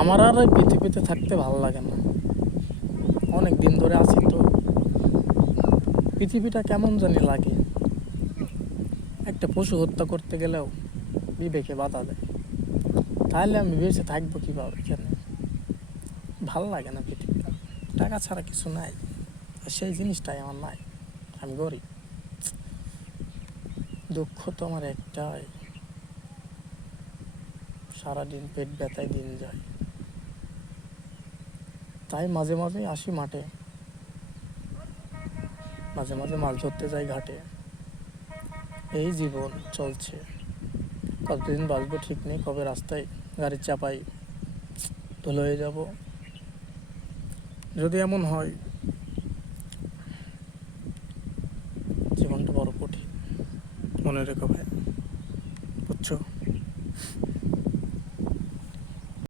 আমার আর এই পৃথিবীতে থাকতে ভালো লাগে না। অনেক দিন ধরে আছি তো, পৃথিবীটা কেমন জানি লাগে। একটা পশু হত্যা করতে গেলেও বিবেকে বাধা দেয়। তাহলে আমি বেঁচে থাকবো কীভাবে? এখানে ভালো লাগে না পৃথিবীটা। টাকা ছাড়া কিছু নাই, আর সেই জিনিসটাই আমার নাই। আমি গরিব। দুঃখ তো আমার একটাই, সারাদিন পেট ব্যথায় দিন যায়। তাই মাঝে মাঝে আসি মাঠে, মাঝে মাঝে মাছ ধরতে যাই ঘাটে। এই জীবন চলছে, কতদিন বাঁচবো ঠিক নেই। কবে রাস্তায় গাড়ির চাপাই ধুলো হয়ে যাব। যদি এমন হয়, জীবনটা বড় কঠিন। মনে রেখো ভাই, বুঝছো?